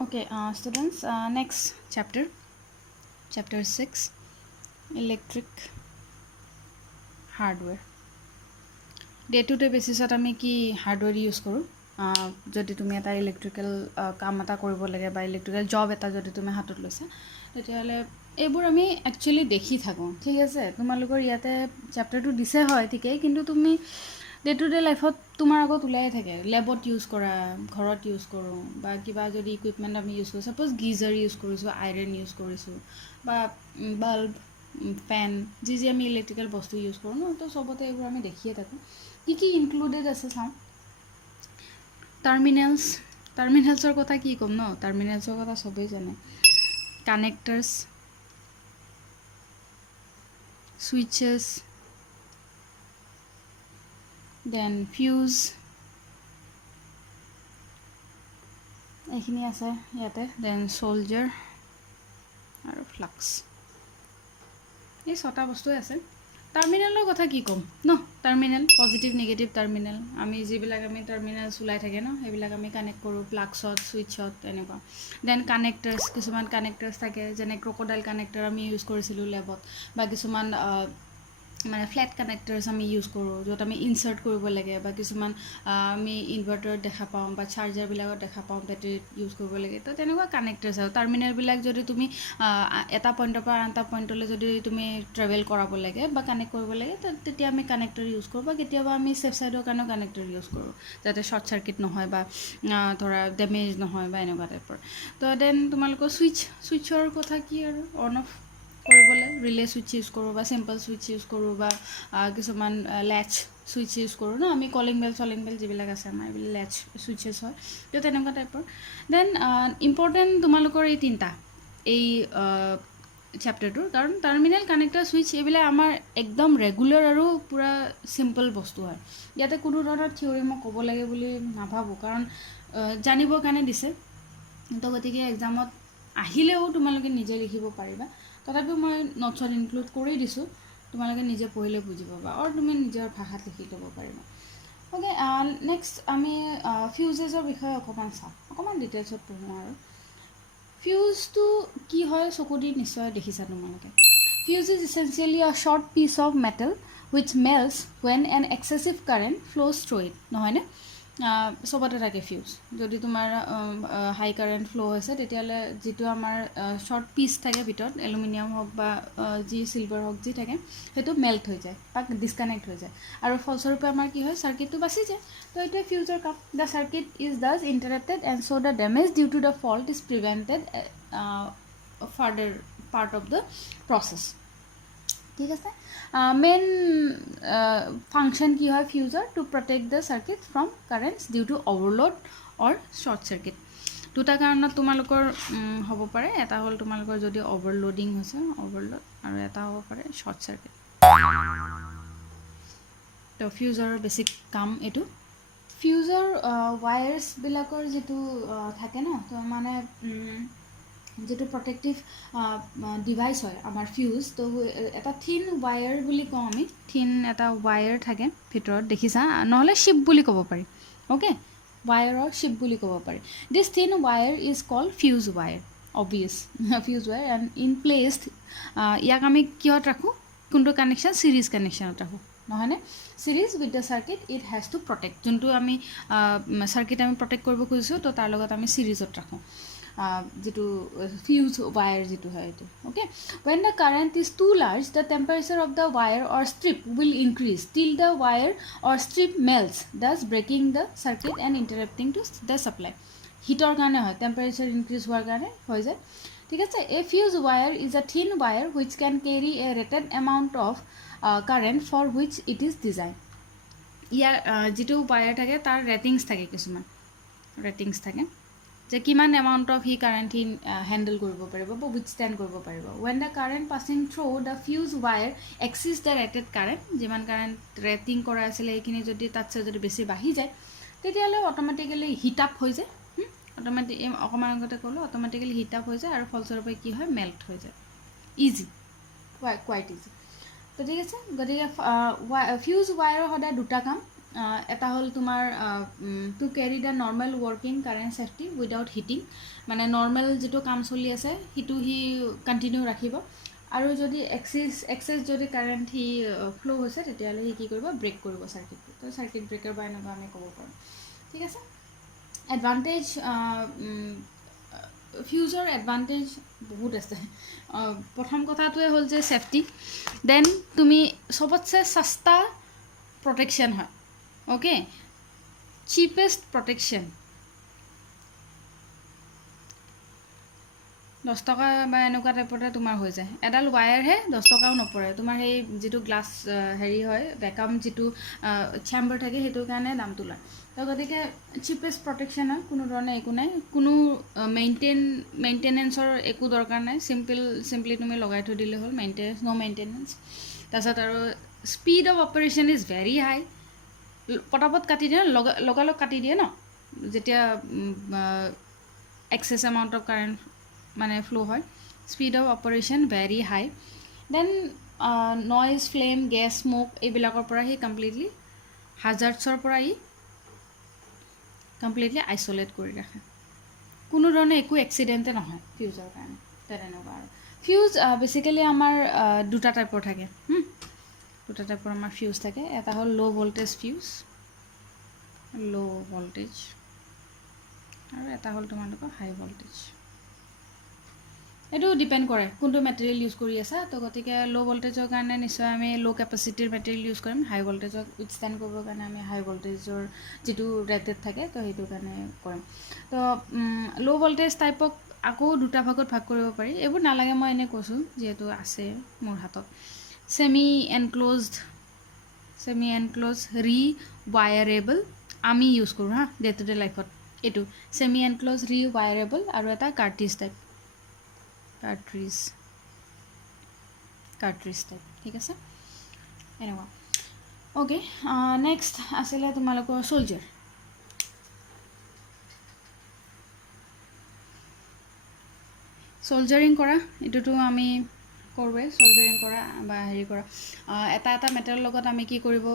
Okay, students, next chapter, chapter 6, electric hardware. Day to day basis আমি কি hardware use কৰোঁ যদি তুমি এটা ইলেক্ট্ৰিকেল কাম এটা কৰিব লাগে বা ইলেক্ট্ৰিকেল জব এটা যদি তুমি হাতত লৈছা তেতিয়াহ'লে এইবোৰ আমি একচুৱেলি দেখি থাকোঁ ঠিক আছে তোমালোকৰ ইয়াতে চেপ্টাৰটো দিছে হয় ঠিকেই কিন্তু তুমি ডে টু ডে লাইফত তোমাৰ আগত ওলাই থাকে লেবত ইউজ কৰা ঘৰত ইউজ কৰোঁ বা কিবা যদি ইকুইপমেণ্ট আমি ইউজ কৰোঁ ছাপ'জ গিজাৰ ইউজ কৰিছোঁ আইৰণ ইউজ কৰিছোঁ বা বাল্ব ফেন যি আমি ইলেক্ট্ৰিকেল বস্তু ইউজ কৰোঁ ন তো চবতে এইবোৰ আমি দেখিয়ে থাকোঁ কি ইনক্লুডেড আছে চাওঁ টাৰ্মিনেলছৰ কথা কি ক'ম ন টাৰ্মিনেলছৰ কথা চবেই জানে কানেক্টাৰ্ছ switches, then fuse এইখিনি আছে ইয়াতে then soldier আৰু flux এই ছটা বস্তুৱে আছে টাৰ্মিনেলৰ কথা কি ক'ম ন টাৰ্মিনেল পজিটিভ নিগেটিভ টাৰ্মিনেল আমি যিবিলাক আমি টাৰ্মিনেলছ ওলাই থাকে ন সেইবিলাক আমি কানেক্ট কৰোঁ প্লাগছত ছুইচত এনেকুৱা দেন কানেক্টাৰ্ছ কিছুমান কানেক্টাৰ্ছ থাকে যেনে ক্ৰক'ডাইল কানেক্টাৰ আমি ইউজ কৰিছিলোঁ লেবত বা কিছুমান মানে ফ্লেট কানেক্টাৰ্ছ আমি ইউজ কৰোঁ য'ত আমি ইনচাৰ্ট কৰিব লাগে বা কিছুমান আমি ইনভাৰ্টাৰত দেখা পাওঁ বা চাৰ্জাৰবিলাকত দেখা পাওঁ বেটেৰীত ইউজ কৰিব লাগে তো তেনেকুৱা কানেক্টাৰ্ছ আৰু টাৰ্মিনেলবিলাক যদি তুমি এটা পইণ্টৰ পৰা আন এটা পইণ্টলৈ যদি তুমি ট্ৰেভেল কৰাব লাগে বা কানেক্ট কৰিব লাগে তেতিয়া আমি কানেক্টৰ ইউজ কৰোঁ বা কেতিয়াবা আমি ছেফ ছাইডৰ কাৰণেও কানেক্টৰ ইউজ কৰোঁ যাতে শ্বৰ্ট চাৰ্কিট নহয় বা ধৰা ডেমেজ নহয় বা এনেকুৱা টাইপৰ তো দেন তোমালোকৰ ছুইচৰ কথা কি আৰু অন অফ কৰিবলৈ ৰিলে ছুইচ ইউজ কৰোঁ বা চিম্পল ছুইচ ইউজ কৰোঁ বা কিছুমান লেচ ছুইচ ইউজ কৰোঁ ন আমি কলিং বেল যিবিলাক আছে আমাৰ এইবিলাক লেচ ছুইচেছ হয় তো তেনেকুৱা টাইপৰ দেন ইম্পৰ্টেণ্ট তোমালোকৰ এই তিনিটা এই চেপ্টাৰটোৰ কাৰণ টাৰ্মিনেল কানেক্টাৰ ছুইচ এইবিলাক আমাৰ একদম ৰেগুলাৰ আৰু পূৰা চিম্পল বস্তু হয় ইয়াতে কোনো ধৰণৰ থিয়ৰী মই ক'ব লাগে বুলি নাভাবোঁ কাৰণ জানিবৰ কাৰণে দিছে তো গতিকে এক্সামত আহিলেও তোমালোকে নিজে লিখিব পাৰিবা তথাপিও মই নোটছত ইনক্লুড কৰি দিছোঁ তোমালোকে নিজে পঢ়িলে বুজি পাবা আৰু তুমি নিজৰ ভাষাত লিখি ল'ব পাৰিবা অ'কে নেক্সট আমি ফিউজেছৰ বিষয়ে অকণমান ডিটেইলছত পঢ়োঁ আৰু ফিউজটো কি হয় চকু দি নিশ্চয় দেখিছা তোমালোকে fuse is essentially a short piece of metal which melts when an excessive current flows through it নহয়নে চবতে থাকে ফিউজ যদি তোমাৰ হাই কাৰেণ্ট ফ্ল' হৈছে তেতিয়াহ'লে যিটো আমাৰ শ্বৰ্ট পিচ থাকে ভিতৰত এলুমিনিয়াম হওক বা যি চিলভাৰ হওক যি থাকে সেইটো মেল্ট হৈ যায় বা ডিছকানেক্ট হৈ যায় আৰু ফলস্বৰূপে আমাৰ কি হয় চাৰ্কিটটো বাচি যায় তো এইটোৱে ফিউজৰ কাম the circuit is thus interrupted and so' the damage due to the fault is prevented further part of the process ঠিক আছে মেইন ফাংচন কি হয় ফিউজৰ to protect the circuit from currents due to overload or short circuit দুটা কাৰণত তোমালোকৰ হ'ব পাৰে এটা হ'ল তোমালোকৰ যদি অভাৰলোডিং হৈছে অভাৰলোড আৰু এটা হ'ব পাৰে শ্বৰ্ট চাৰ্কিট তো ফিউজৰ বেছিক কাম এইটো ফিউজৰ ৱায়াৰ্ছবিলাকৰ যিটো থাকে ন তো মানে যিটো প্ৰটেক্টিভ ডিভাইচ হয় আমাৰ ফিউজ তো এটা থিন ৱায়াৰ বুলি কওঁ আমি থিন এটা ৱায়াৰ থাকে ভিতৰত দেখিছা নহ'লে শ্বিপ বুলি ক'ব পাৰি অ'কে ৱায়াৰৰ শ্বিপ বুলি ক'ব পাৰি this thin wire is called fuse wire obviously fuse wire and in placed ইয়াক আমি কিহত ৰাখোঁ কোনটো কানেকশ্যন চিৰিজ কানেকশ্যনত ৰাখোঁ নহয়নে series with the circuit it has to protect যোনটো আমি চাৰ্কিট আমি প্ৰটেক্ট কৰিব খুজিছোঁ তো তাৰ লগত আমি চিৰিজত ৰাখোঁ যিটো ফিউজ ৱায়াৰ যিটো হয় এইটো okay when the current is too large the temperature of the wire or strip will increase till the wire or strip melts thus breaking the circuit and interrupting to the supply হিটৰ কাৰণে হয় temperature increase হোৱাৰ কাৰণে হৈ যায় ঠিক আছে এ fuse wire is a thin wire which can carry a rated amount of current for which it is design ইয়াৰ যিটো ৱায়াৰ থাকে তাৰ ৰেটিংছ থাকে কিছুমান ৰেটিংছ থাকে যে কিমান এমাউণ্ট অফ সি কাৰেণ্ট সি হেণ্ডেল কৰিব পাৰিব বা উইথষ্টেণ্ড কৰিব পাৰিব when the current passing through the fuse wire exceeds the rated current যিমান কাৰেণ্ট ৰেটিং কৰা আছিলে সেইখিনি যদি তাতছে যদি বেছি বাঢ়ি যায় তেতিয়াহ'লে অট'মেটিকেলি হিট আপ হৈ যায় অকণমান আগতে ক'লোঁ অট'মেটিকেলি হিট আপ হৈ যায় আৰু ফলস্বৰূপে কি হয় মেল্ট হৈ যায় ইজি কুৱাইট ইজি তো ঠিক আছে গতিকে ফিউজ ৱায়াৰৰ সদায় দুটা কাম এটা হ'ল তোমাৰ to carry the normal working current safety without heating, মানে নৰ্মেল যিটো কাম চলি আছে সেইটো সি কণ্টিনিউ ৰাখিব, আৰু যদি এক্সেছ যদি কাৰেণ্ট সি ফ্ল' হৈছে তেতিয়াহ'লে সি কি কৰিব, ব্ৰেক কৰিব চাৰ্কিটটো। তো চাৰ্কিট ব্ৰেকাৰ বা এনেকুৱা আমি ক'ব পাৰোঁ। ঠিক আছে। এডভান্টেজ, ফিউজৰ এডভান্টেজ বহুত আছে। প্ৰথম কথাটোৱে হ'ল যে ছেফটি, দেন তুমি চবতছে সস্তা প্ৰটেকশ্যন হয়, অ'কে, চিপেষ্ট প্ৰটেকশ্যন। 10 টকা বা এনেকুৱা টাইপতে তোমাৰ হৈ যায়। এডাল ৱায়াৰহে 10 টকাও নপৰে, তোমাৰ সেই যিটো গ্লাছ হেৰি হয় ভেকাম যিটো চেম্বাৰ থাকে সেইটোৰ কাৰণে দামটো লয়। তো গতিকে চিপেষ্ট প্ৰটেকশ্যন হয়, কোনো ধৰণে একো নাই, কোনো মেইনটেনেঞ্চৰ একো দৰকাৰ নাই, চিম্পলি তুমি লগাই থৈ দিলে হ'ল, ন' মেইনটেনেঞ্চ। তাৰপিছত আৰু speed of operation is very high, পটাপট কাটি দিয়ে, লগালগ কাটি দিয়ে ন, যেতিয়া এক্সেছ এমাউণ্ট অফ কাৰেণ্ট মানে ফ্ল' হয়। Speed of operation very high, then noise, flame, gas, smoke এইবিলাকৰ পৰা সি কমপ্লিটলি হাজাৰ্ডছৰ পৰা ই কমপ্লিটলি আইচলেট কৰি ৰাখে, কোনো ধৰণে একো এক্সিডেণ্টে নহয় ফিউজৰ কাৰণে। তেনেকুৱা আৰু ফিউজ বেচিকেলি আমাৰ দুটা টাইপৰ থাকে, দুটা টাইপৰ আমাৰ ফিউজ থাকে। এটা হ'ল ল' ভল্টেজ ফিউজ, আৰু এটা হ'ল তোমালোকৰ হাই ভল্টেজ। এইটো ডিপেণ্ড কৰে কোনটো মেটেৰিয়েল ইউজ কৰি আছা। তো গতিকে ল' ভল্টেজৰ কাৰণে নিশ্চয় আমি ল' কেপাচিটিৰ মেটেৰিয়েল ইউজ কৰিম, হাই ভল্টেজক উইথষ্টেণ্ড কৰিবৰ কাৰণে আমি হাই ভল্টেজৰ যিটো ৰেটেড থাকে তো সেইটো কাৰণে কৰিম। তো ল' ভল্টেজ টাইপক আকৌ দুটা ভাগত ভাগ কৰিব পাৰি, এইবোৰ নালাগে মই এনেই কৈছোঁ যিহেতু আছে মোৰ হাতত। ছেমি এনক্ল'জড ৰি ৱায়াৰেবল আমি ইউজ কৰোঁ ডে টু ডে লাইফত, এইটো ছেমি এনক্ল'জ ৰি ৱায়াৰেবল, আৰু এটা কাৰ্ট্ৰিজ টাইপ, কাৰ্ট্ৰিজ টাইপ। ঠিক আছে, এনেকুৱা। অ'কে, নেক্সট আছিলে তোমালোকৰ চ'লজাৰ। চ'লজাৰিং কৰা, এইটোতো আমি কৰোঁৱে, চ'লজাৰিং কৰা বা হেৰি কৰা, এটা মেটেৰিয়েলৰ লগত আমি কি কৰিব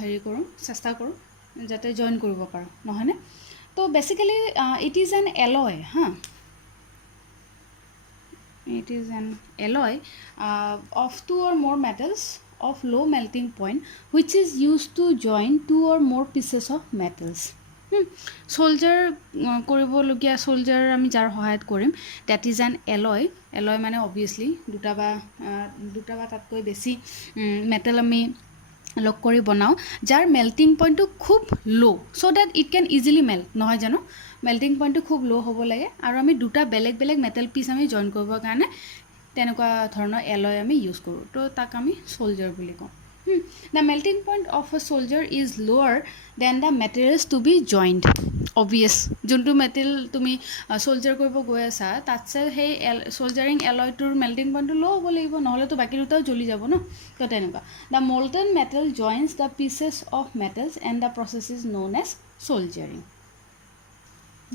হেৰি কৰোঁ, চেষ্টা কৰোঁ যাতে জইন কৰিব পাৰোঁ, নহয়নে? তো basically it is an alloy, it is an alloy of 2 or more metals of low melting point which is used to join 2 or more pieces of metals. চ'লজাৰ কৰিবলগীয়া, চ'লজাৰ আমি যাৰ সহায়ত কৰিম, ডেট ইজ এন এলয় মানে obviously দুটা বা তাতকৈ বেছি মেটেল আমি লগ কৰি বনাওঁ, যাৰ মেল্টিং পইণ্টটো খুব low' so' that it can easily melt, নহয় জানো? মেল্টিং পইণ্টটো খুব ল' হ'ব লাগে, আৰু আমি দুটা বেলেগ মেটেল পিচ আমি জইন কৰিবৰ কাৰণে তেনেকুৱা ধৰণৰ এলয় আমি ইউজ কৰোঁ। তো তাক আমি চ'লজাৰ বুলি কওঁ। The melting point of a solder is lower than the materials to be joined. Obvious, যোনটো মেটেৰিয়েল তুমি চ'লজাৰ কৰিব গৈ আছা তাতছে সেই চ'লজাৰিং এলয়টোৰ মেল্টিং পইণ্টটো ল' হ'ব লাগিব, নহ'লেতো বাকী দুটাও জ্বলি যাব ন। তো তেনেকুৱা the molten metal joins the pieces of metals and the process is known as soldering.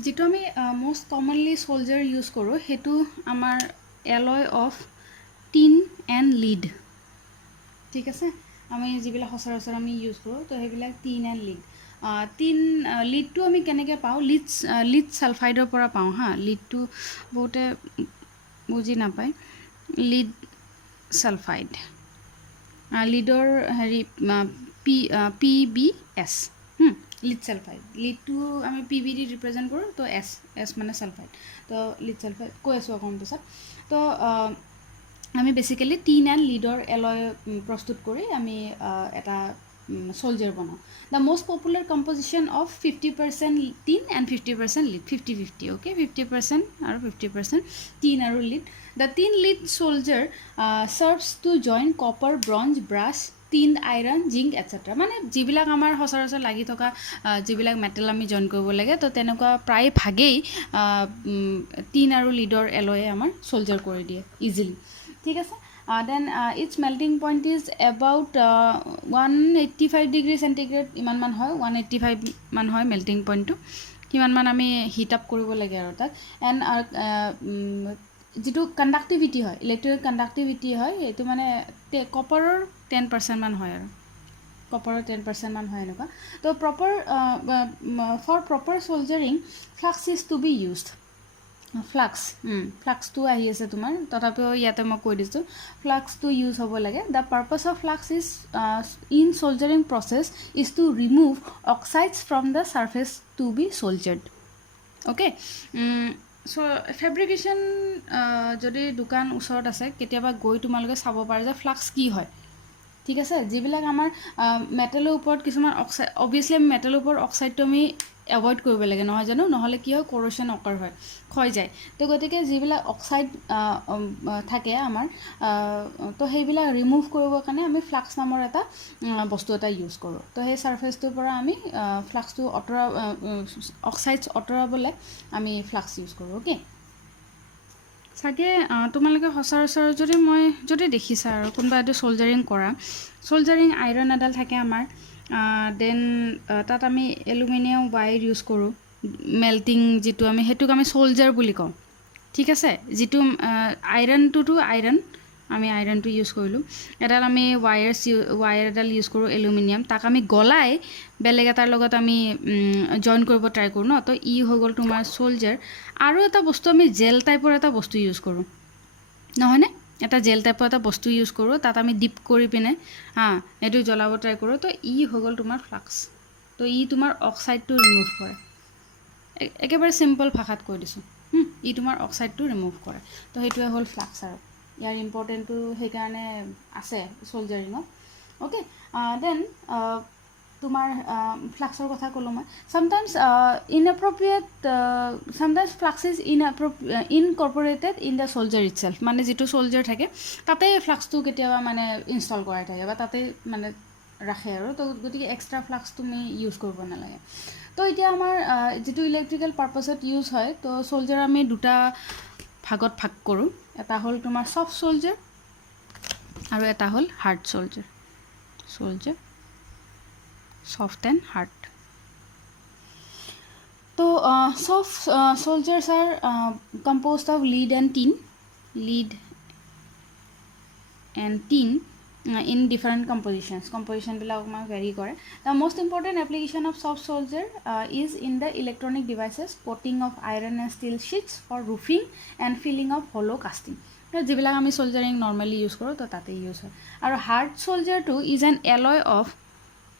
যিটো আমি মষ্ট কমনলি চ'লজাৰ ইউজ কৰোঁ সেইটো আমাৰ alloy of tin and lead. ঠিক আছে, আমি যিবিলাক সচৰাচৰ আমি ইউজ কৰোঁ তো সেইবিলাক টিন এণ্ড লিড। লিডটো আমি কেনেকৈ পাওঁ, লিড ছালফাইডৰ পৰা পাওঁ লিডটো বহুতে বুজি নাপায়, লিড ছালফাইড, লিডৰ হেৰি PBS, লিড ছালফাইড। লিডটো আমি PB দি ৰিপ্ৰেজেণ্ট কৰোঁ, তো এছ মানে ছালফাইড, তো লিড ছালফাইড কৈ আছোঁ অকণ পিছত। তো আমি বেচিকেলি টিন এণ্ড লিডৰ এলয় প্ৰস্তুত কৰি আমি এটা চ'লজাৰ বনাওঁ। The most popular composition of 50% tin and 50% lead, 50-50, okay, 50% আৰু 50% টিন আৰু lead. The tin lead solder serves to join copper, bronze, brass, tin, iron, zinc etcetera, মানে যিবিলাক আমাৰ সচৰাচৰ লাগি থকা যিবিলাক মেটেল আমি জইন কৰিব লাগে, তো তেনেকুৱা প্ৰায় ভাগেই টিন আৰু লিডৰ এলয়ে আমাৰ চ'লজাৰ কৰি দিয়ে ইজিলি। ঠিক আছে, then its melting point is about 185 degree centigrade, ইমানমান হয়, 185 মান হয় মেল্টিং পইণ্টটো, কিমানমান আমি হিট আপ কৰিব লাগে আৰু তাক। এণ্ড যিটো কণ্ডাক্টিভিটি হয়, ইলেক্ট্ৰিক কণ্ডাক্টিভিটি হয়, সেইটো মানে কপাৰৰ 10% মান হয় আৰু কপাৰৰ 10% মান হয় এনেকুৱা তো proper for proper soldering flux is to be used ফ্লাক্সটো আহি আছে তোমাৰ তথাপিও ইয়াতে মই কৈ দিছোঁ ফ্লাক্সটো ইউজ হ'ব লাগে the purpose of flux is in soldering process is to remove oxides from the surface to be soldered okay so' fabrication যদি দোকান ওচৰত আছে কেতিয়াবা গৈ তোমালোকে চাব পাৰে যে ফ্লাক্স কি হয় ঠিক আছে যিবিলাক আমাৰ মেটেলৰ ওপৰত কিছুমান অক্সাইড অবভিয়াছলি আমি মেটেলৰ ওপৰত অক্সাইডটো আমি এভইড কৰিব লাগে নহয় জানো নহ'লে কি হয় কৰ'শ্যন অকাৰ হয় ক্ষয় যায় তো গতিকে যিবিলাক অক্সাইড থাকে আমাৰ তো সেইবিলাক ৰিমুভ কৰিবৰ কাৰণে আমি ফ্লাক্স নামৰ এটা বস্তু এটা ইউজ কৰোঁ তো সেই ছাৰ্ফেচটোৰ পৰা আমি ফ্লাক্সটো অক্সাইডছ আঁতৰাবলৈ আমি ফ্লাক্স ইউজ কৰোঁ অ'কে চাগে তোমালোকে সচৰাচৰ যদি দেখিছা আৰু কোনোবা এইটো সোলজাৰিং কৰা সোলজাৰিং আইৰণ এডাল থাকে আমাৰ দেন তাত আমি এলুমিনিয়াম ৱায়াৰ ইউজ কৰোঁ মেল্টিং যিটো আমি সেইটোক আমি সোলজাৰ বুলি কওঁ ঠিক আছে যিটো আইৰণটোতো আমি আইৰণটো ইউজ কৰিলোঁ এডাল আমি ৱায়াৰ এডাল ইউজ কৰোঁ এলুমিনিয়াম তাক আমি গলাই বেলেগ এটাৰ লগত আমি জইন কৰিব ট্ৰাই কৰোঁ ন তো ই হৈ গ'ল তোমাৰ সোলজাৰ আৰু এটা বস্তু আমি জেল টাইপৰ এটা বস্তু ইউজ কৰোঁ নহয়নে এটা জেল টাইপৰ এটা বস্তু ইউজ কৰোঁ তাত আমি ডিপ কৰি পিনে এইটো জ্বলাব ট্ৰাই কৰোঁ তো ই হৈ গ'ল তোমাৰ ফ্লাক্স তো ই তোমাৰ অক্সাইডটো ৰিমুভ কৰে একেবাৰে চিম্পল ভাষাত কৈ দিছোঁ ই তোমাৰ অক্সাইডটো ৰিমুভ কৰে তো সেইটোৱে হ'ল ফ্লাক্স আৰু ইয়াৰ ইম্পৰ্টেণ্টটো সেইকাৰণে আছে সোলজাৰিঙত অ'কে দেন তোমাৰ ফ্লাক্সৰ কথা ক'লোঁ মই sometimes sometimes flux is incorporated in the solder itself মানে যিটো সোলজাৰ থাকে তাতে ফ্লাক্সটো কেতিয়াবা মানে ইনষ্টল কৰাই থাকে বা তাতে মানে ৰাখে আৰু তো গতিকে এক্সট্ৰা ফ্লাক্স তুমি ইউজ কৰিব নালাগে তো এতিয়া আমাৰ যিটো ইলেক্ট্ৰিকেল পাৰ্পাছত ইউজ হয় তো সোলজাৰ আমি দুটা ভাগত ভাগ কৰোঁ এটা হ'ল তোমাৰ ছফ্ট সোলজাৰ আৰু এটা হ'ল hard সোলজাৰ soft and hard so soft soldiers are composed of lead and tin in different composition bilak vary kore the most important application of soft soldier is in the electronic devices coating of iron and steel sheets for roofing and filling of hollow casting jibilak ami soldering normally use koro to tate use hoy aru hard soldier too is an alloy of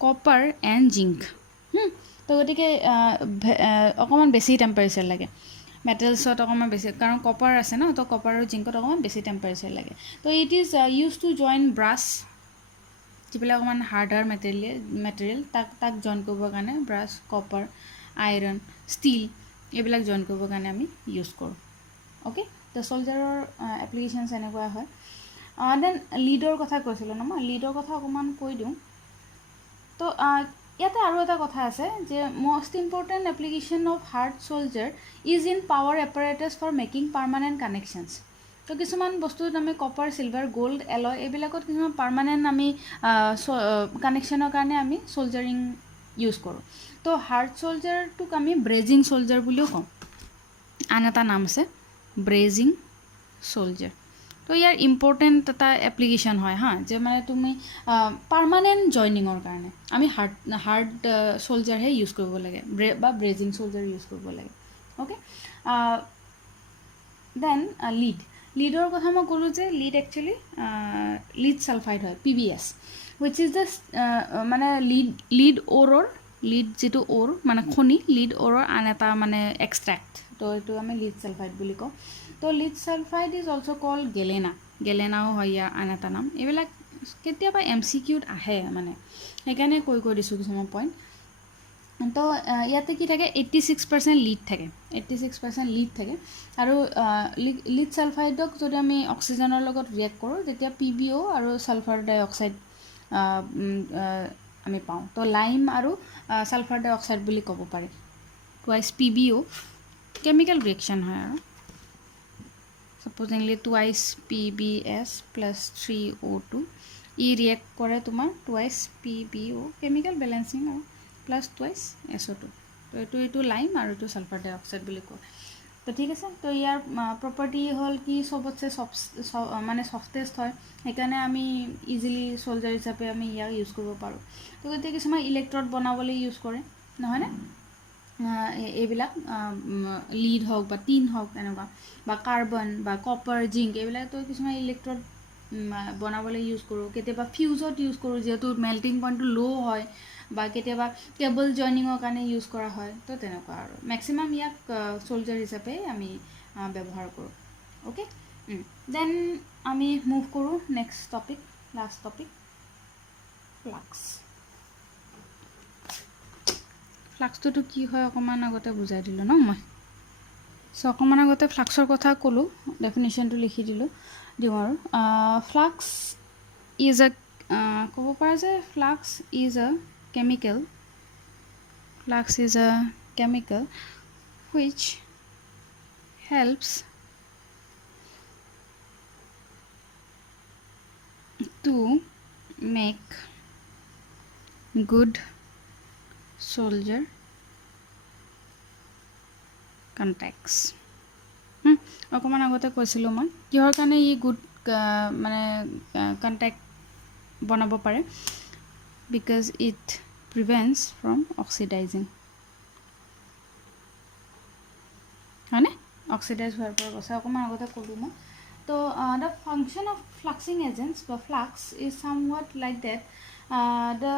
copper and zinc তো গতিকে অকণমান বেছি temperature লাগে মেটেলছত অকণমান বেছি কাৰণ copper আছে ন তো কপাৰ আৰু জিংকত অকণমান বেছি টেম্পাৰেচাৰ লাগে তো it is use to join brush যিবিলাক অকণমান হাৰ্ডাৰ মেটেৰিয়েল তাক জইন কৰিবৰ কাৰণে ব্ৰাছ কপাৰ আইৰণ ষ্টীল এইবিলাক জইন কৰিবৰ কাৰণে আমি ইউজ কৰোঁ অ'কে তো সোলজাৰৰ এপ্লিকেশ্যনছ এনেকুৱা হয় দেন লিডৰ কথা কৈছিলোঁ ন মই লিডৰ কথা অকণমান কৈ দিওঁ তো ইয়াতে আৰু এটা কথা আছে যে most important application of hard soldier is in power apparatus for making permanent connections তো কিছুমান বস্তুত আমি কপাৰ সিলভাৰ গোল্ড এলয় এইবিলাকত কিছুমান পাৰ্মানেণ্ট আমি কানেকশ্যনৰ কাৰণে আমি সোলজাৰিং ইউজ কৰোঁ তো হাৰ্ড সোলজাৰটোক আমি ব্ৰেজিং সোলজাৰ বুলিও কওঁ আন এটা নাম আছে ব্ৰেজিং সোলজাৰ তো ইয়াৰ ইম্পৰ্টেণ্ট এটা এপ্লিকেশ্যন হয় যে মানে তুমি পাৰ্মানেণ্ট জইনিঙৰ কাৰণে আমি হাৰ্ড সোলজাৰহে ইউজ কৰিব লাগে বা ব্ৰেজিং সোলজাৰ ইউজ কৰিব লাগে অ'কে দেন লিডৰ কথা মই ক'লোঁ যে লিড একচুৱেলি লিড ছালফাইড হয় PBS হুইচ ইজ দ্য মানে লিড অ'ৰৰ লিড যিটো অ'ৰ মানে খনি লিড অ'ৰৰ আন এটা মানে এক্সট্ৰেক্ট তো এইটো আমি লিড ছালফাইড বুলি কওঁ তো lead sulphide is also' called গেলেনাও হয় ইয়াৰ আন এটা নাম এইবিলাক কেতিয়াবা MCQত আহে মানে সেইকাৰণে কৈ দিছোঁ কিছুমান পইণ্ট তো ইয়াতে কি থাকে 86% লিড থাকে 86% লিড থাকে আৰু লিড ছালফাইডক যদি আমি অক্সিজেনৰ লগত ৰিয়েক্ট কৰোঁ তেতিয়া PBO আৰু ছালফাৰ ডাই অক্সাইড আমি পাওঁ তো লাইম আৰু ছালফাৰ ডাই অক্সাইড বুলি ক'ব পাৰি টুৱাইছ PBO কেমিকেল ৰিয়েকশ্যন হয় আৰু supposingly twice PBS plus 3O2 ই ৰিয়েক্ট কৰে তোমাৰ twice PBO কেমিকেল বেলেঞ্চিং আৰু প্লাছ twice SO2 তো এইটো লাইম আৰু এইটো ছালফাৰ ডাই অক্সাইড বুলি কয় তো ঠিক আছে, তো ইয়াৰ প্ৰপাৰ্টি হ'ল কি চবতছে মানে চফটেষ্ট হয়, সেইকাৰণে আমি ইজিলি চ'লজাৰ হিচাপে আমি ইয়াক ইউজ কৰিব পাৰোঁ। তো গতিকে কিছুমান ইলেক্ট্ৰড বনাবলৈ ইউজ কৰে নহয়নে, এইবিলাক লিড হওক বা টিন হওক তেনেকুৱা, বা কাৰ্বন বা কপাৰ জিংক এইবিলাকতো কিছুমান ইলেক্ট্ৰড বনাবলৈ ইউজ কৰোঁ। কেতিয়াবা ফিউজত ইউজ কৰোঁ যিহেতু মেল্টিং পইণ্টটো ল' হয়, বা কেতিয়াবা কেবল জইনিঙৰ কাৰণে ইউজ কৰা হয়। তো তেনেকুৱা আৰু মেক্সিমাম ইয়াক চ'লজাৰ হিচাপে আমি ব্যৱহাৰ কৰোঁ। অ'কে, দেন আমি মুভ কৰোঁ next topic, last topic, flux. ফ্লাক্সটোতো কি হয় অকণমান আগতে বুজাই দিলোঁ ন মই। চ' অকণমান আগতে ফ্লাক্সৰ কথা ক'লোঁ, ডেফিনেশ্যনটো লিখি দিওঁ আৰু ফ্লাক্স ইজ এ ক'ব পৰা যে flux is a chemical, flux is a chemical which helps to make good soldier contacts. অকণমান আগতে কৈছিলোঁ মই কিহৰ কাৰণে ই গুড মানে কণ্টেক্ট বনাব পাৰে, because it prevents from oxidizing, হয়নে, অক্সিডাইজ হোৱাৰ পৰা বচাই, অকণমান আগতে ক'লোঁ মই। তো the function of fluxing agents বা flux is somewhat like that the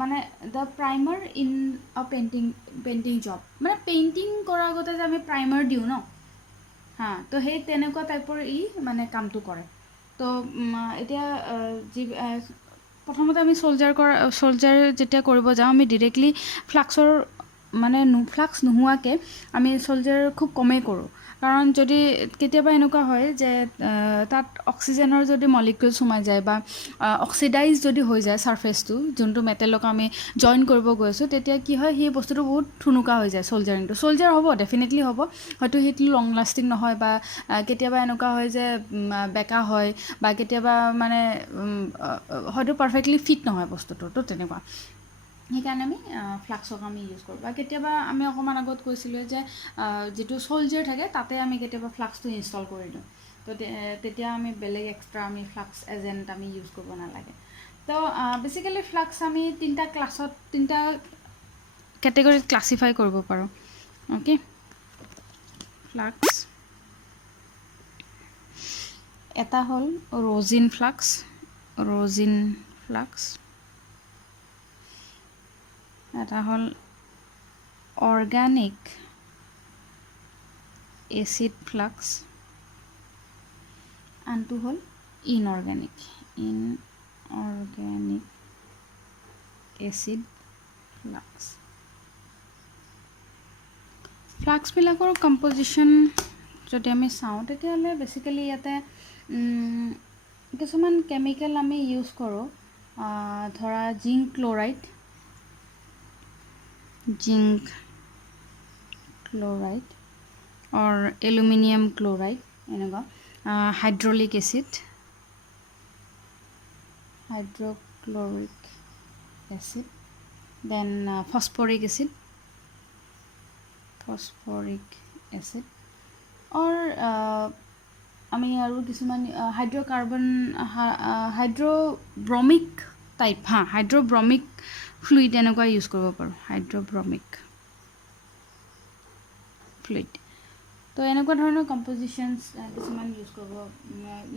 মানে the primer in a painting job, মানে পেইণ্টিং কৰাৰ আগতে যে আমি প্ৰাইমাৰ দিওঁ ন, তো সেই তেনেকুৱা টাইপৰ ই মানে কামটো কৰে। তো এতিয়া প্ৰথমতে আমি চ'লজাৰ যেতিয়া কৰিব যাওঁ আমি ডিৰেক্টলি ফ্লাক্সৰ মানে ফ্লাক্স নোহোৱাকৈ আমি চ'লজাৰ খুব কমেই কৰোঁ, কাৰণ যদি কেতিয়াবা এনেকুৱা হয় যে তাত অক্সিজেনৰ যদি মলিকিউল সোমাই যায় বা অক্সিডাইজ যদি হৈ যায় ছাৰফেচটো, যোনটো মেটেলক আমি জইন কৰিব গৈ আছোঁ, তেতিয়া কি হয় সেই বস্তুটো বহুত থুনুকা হৈ যায়। চ'লজাৰ হ'ব, ডেফিনেটলি হ'ব, হয়তো সেইটো লং লাষ্টিং নহয়, বা কেতিয়াবা এনেকুৱা হয় যে বেকা হয়, বা কেতিয়াবা মানে হয়তো পাৰফেক্টলি ফিট নহয় বস্তুটো, তো তেনেকুৱা। সেইকাৰণে আমি ফ্লাক্সক আমি ইউজ কৰোঁ। বা কেতিয়াবা আমি অকণমান আগত কৈছিলোঁ যে যিটো চ'লজাৰ থাকে তাতে আমি কেতিয়াবা ফ্লাক্সটো ইনষ্টল কৰি দিওঁ, তো তেতিয়া আমি বেলেগ এক্সট্ৰা আমি ফ্লাক্স এজেণ্ট আমি ইউজ কৰিব নালাগে। তো বেচিকেলি ফ্লাক্স আমি তিনিটা কেটেগৰীত ক্লাছিফাই কৰিব পাৰোঁ। অ'কে, ফ্লাক্স এটা হ'ল ৰ'জিন ফ্লাক্স, এটা হ'ল অৰ্গেনিক এচিড ফ্লাক্স, আনটো হ'ল ইনঅৰ্গেনিক এচিড ফ্লাক্স। ফ্লাক্সবিলাকৰ কম্পজিশ্যন যদি আমি চাওঁ তেতিয়াহ'লে বেচিকেলি ইয়াতে কিছুমান কেমিকেল আমি ইউজ কৰোঁ, ধৰা zinc chloride or aluminium chloride, এনেকুৱা hydraulic acid, hydrochloric acid, then phosphoric acid or আমি আৰু কিছুমান হাইড্ৰব্ৰমিক টাইপ, হাইড্ৰব্ৰমিক ফ্লুইড এনেকুৱা ইউজ কৰিব পাৰোঁ, হাইড্ৰব্ৰমিক ফ্লুইড। তো এনেকুৱা ধৰণৰ কম্পজিশ্যনছ কিছুমান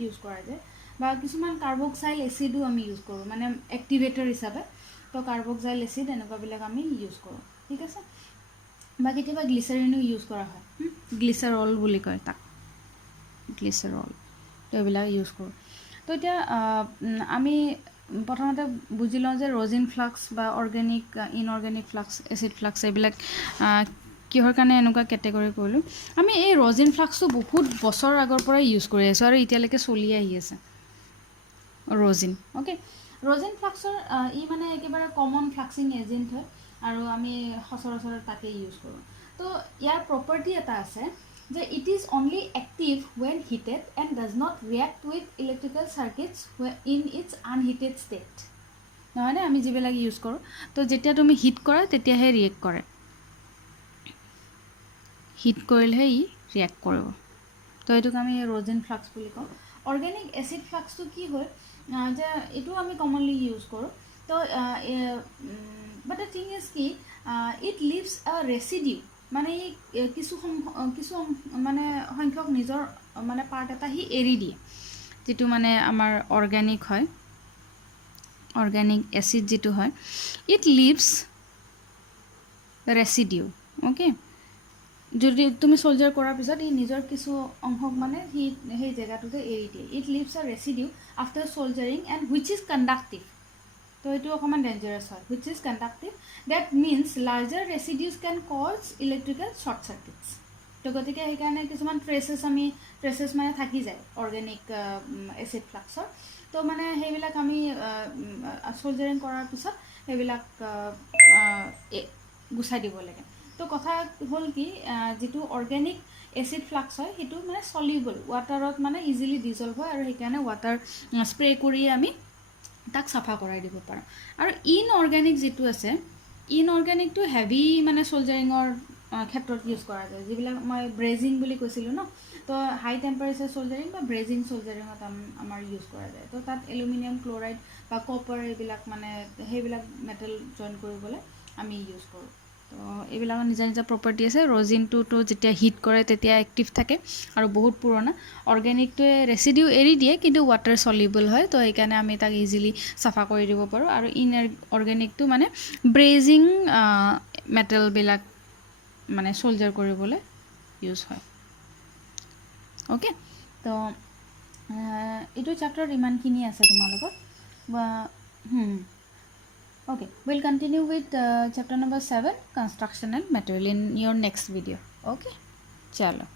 ইউজ কৰা যায়, বা কিছুমান কাৰ্বক্সাইল এচিডো আমি ইউজ কৰোঁ, মানে এক্টিভেটৰ হিচাপে। তো কাৰ্বক্সাইল এচিড এনেকুৱাবিলাক আমি ইউজ কৰোঁ, ঠিক আছে। বা কেতিয়াবা গ্লিচাৰিনো ইউজ কৰা হয়, গ্লিচাৰল বুলি কয় তাক, গ্লিচাৰল, তো এইবিলাক ইউজ কৰোঁ। তো এতিয়া আমি প্ৰথমতে বুজি লওঁ যে ৰ'জিন ফ্লাক্স বা organic inorganic flux, acid flux এইবিলাক কিহৰ কাৰণে এনেকুৱা কেটেগৰী কৰিলোঁ। আমি এই ৰ'জিন ফ্লাক্সটো বহুত বছৰ আগৰ পৰাই ইউজ কৰি আছোঁ আৰু এতিয়ালৈকে চলি আহি আছে ৰ'জিন। অ'কে, ৰ'জিন ফ্লাক্সৰ ই মানে একেবাৰে কমন ফ্লাক্সিং এজেণ্ট হয় আৰু আমি সচৰাচৰ তাকে ইউজ কৰোঁ। তো ইয়াৰ প্ৰপাৰ্টি এটা আছে যে it is only active when heated and does not react with electrical circuits in its unheated state, নহয়নে, আমি যিবিলাক ইউজ কৰোঁ। তো যেতিয়া তুমি হিট কৰা তেতিয়াহে ৰিয়েক্ট কৰে, হিট কৰিলেহে ই ৰিয়েক্ট কৰিব তো এইটোক আমি ৰ'জেন ফ্লাক্স বুলি কওঁ অৰ্গেনিক এচিড ফ্লাক্সটো কি হয় যে এইটো আমি কমনলি ইউজ কৰোঁ তো বাট দ্য থিং ইজ কি ইট লিভছ আ ৰেচিডিউ মানে কিছু মানে সংখ্যক নিজৰ মানে পাৰ্ট এটা সি এৰি দিয়ে যেটো মানে আমাৰ অৰ্গেনিক হয় অৰ্গেনিক এচিড যেটো হয় ইট লিভছ ৰেচিডিউ ওকে যদি তুমি সোলজাৰ কৰাৰ পিছত ই নিজৰ কিছু অংশক মানে সেই জেগাটোতে এৰি দিয়ে it leaves a residue after soldering and which is conductive তো এইটো অকণমান ডেঞ্জাৰাছ হয় which is conductive that means larger residues can cause electrical short circuits তো গতিকে সেইকাৰণে কিছুমান ট্ৰেচেছ মানে থাকি যায় অৰ্গেনিক এচিড ফ্লাক্সৰ তো মানে সেইবিলাক আমি সোলজাৰিং কৰাৰ পিছত সেইবিলাক গুচাই দিব লাগে তো কথা হ'ল কি যেটো অৰ্গেনিক এচিড ফ্লাক্স হয় সেইটো মানে সলিউবল ওয়াটাৰত মানে ইজিলি ডিজলভ হয় আৰু সেইকাৰণে ওয়াটাৰ স্প্ৰে কৰি আমি তাক সাফা কৰাই দিব পাৰোঁ আৰু ইনঅৰ্গেনিক যেটো আছে ইনঅৰ্গেনিকটো হেভি মানে সোলজাৰিঙৰ ক্ষেত্ৰত ইউজ কৰা যায় যিবিলাক মই ব্ৰেজিং বুলি কৈছিলোঁ ন তো হাই টেম্পাৰেচাৰ সোলজাৰিং বা ব্ৰেজিং সোলজাৰিঙত আমাৰ ইউজ কৰা যায় তো তাত এলুমিনিয়াম ক্লৰাইড বা কপাৰ এইবিলাক মানে সেইবিলাক মেটেল জইন কৰিবলৈ আমি ইউজ কৰোঁ তো এইবিলাকৰ নিজা নিজা প্ৰপাৰ্টি আছে ৰজিনটো যেতিয়া হিট কৰে তেতিয়া এক্টিভ থাকে আৰু বহুত পুৰণা অৰ্গেনিকটোৱে ৰেচিডিউ এৰি দিয়ে কিন্তু ৱাটাৰ সলিউবল হয় তো সেইকাৰণে আমি তাক ইজিলি চাফা কৰি দিব পাৰোঁ আৰু অৰ্গেনিকটো মানে ব্ৰেজিং মেটেলবিলাক মানে সোলজাৰ কৰিবলৈ ইউজ হয় ওকে তো এইটো চেপ্টাৰত ইমানখিনি আছে তোমালোকৰ Okay, we'll continue with chapter number 7, construction and material in your next video. Okay, chalo.